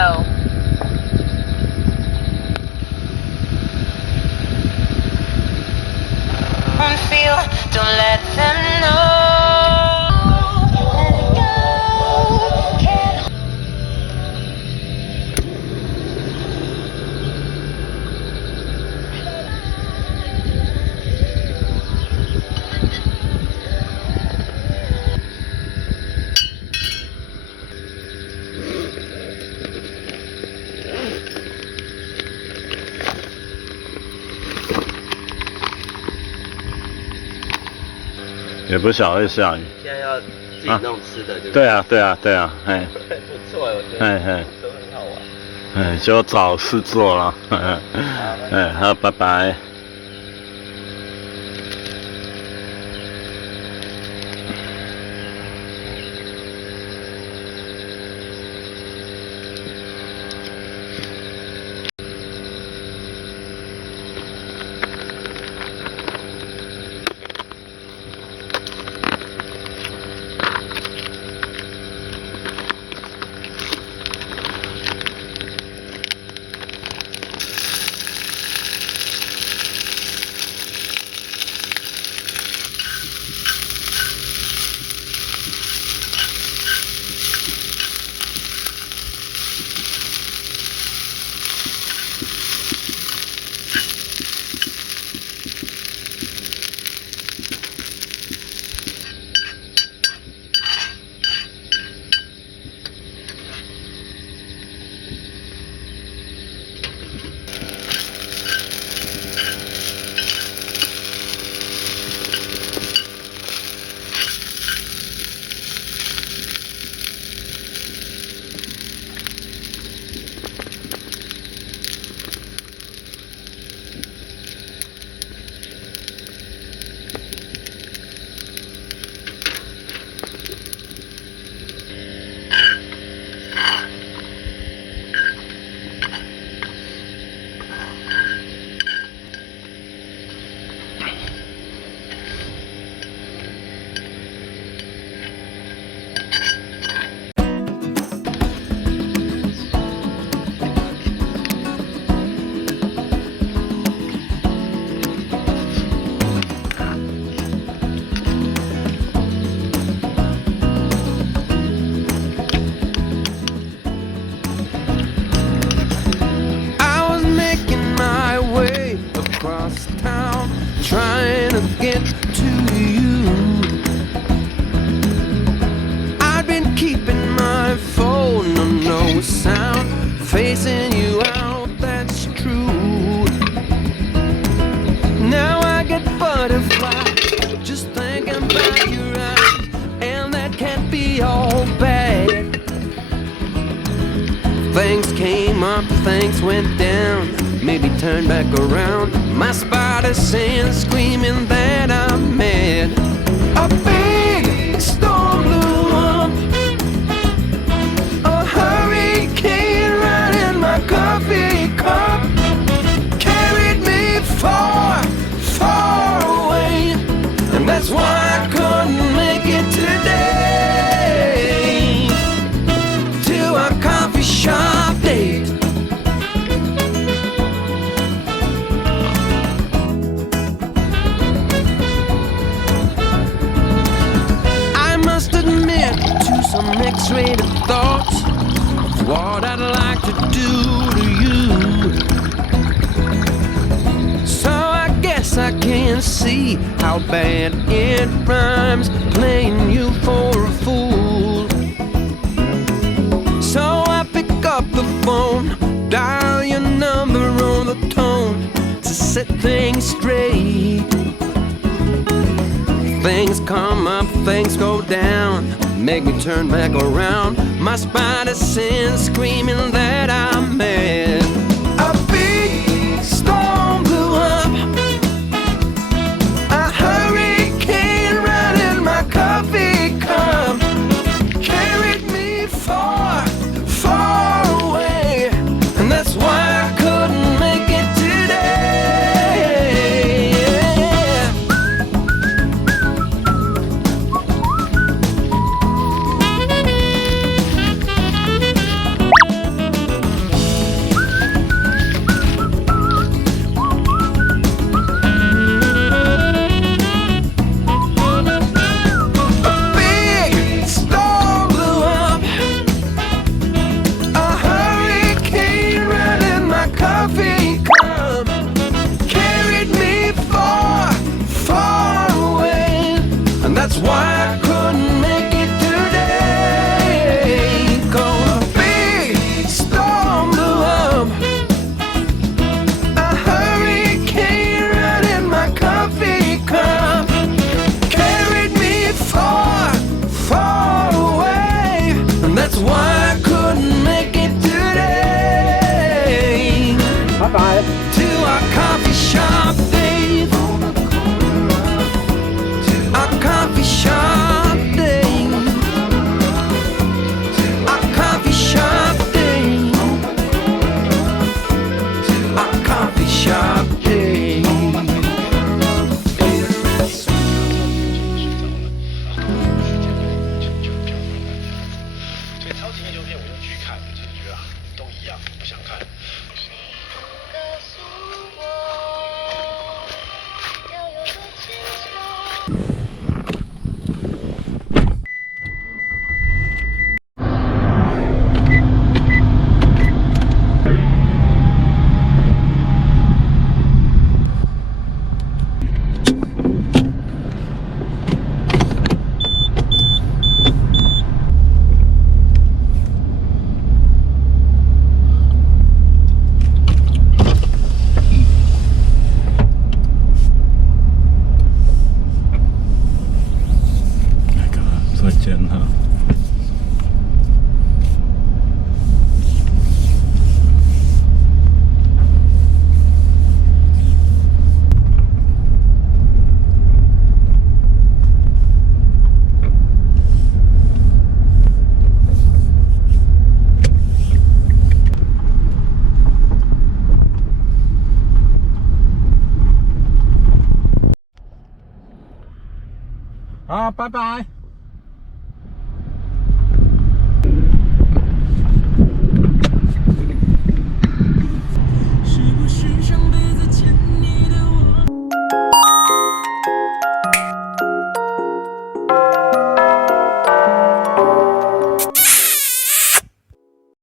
Radio. Feel, don't let them know. Let it go. Can't.也不晓得会下雨。现在要自己弄吃的，对啊，对啊，对啊，哎，不错，我觉得都很好玩。哎，就找事做了，哎，好，拜拜。Trying to get to you. I've been keeping my phone on no sound, facing you out, that's true. Now I get butterflies just thinking about your eyes, and that can't be all bad. Things came up, things went down, maybe turn back around. My spider sense screaming that I'm mad. A big storm blew up, a hurricane right in my coffee cup, carried me far, far away, and that's why I couldn't make it today to our coffee shop date. Some X-rated thoughts of what I'd like to do to you. So I guess I can see how bad it rhymes, playing you for a fool. So I pick up the phone, dial your number on the tone to set things straight. Things come up, things go down, make me turn back around. My spider sense screaming that I'm mad. A big storm blew up, a hurricane right in my coffee cup, carried me far, far away, and that's why I couldn't make it today. That's why I couldn't make it today. Bye bye. To our coffee shop, Dave. Our coffee shop, Dave. Our coffee shop, Dave. Our coffee shop, Dave. 所以超级英雄片我就去看，其实觉得都一样，不想看。告诉我，要有多坚强。再见了。好，拜拜。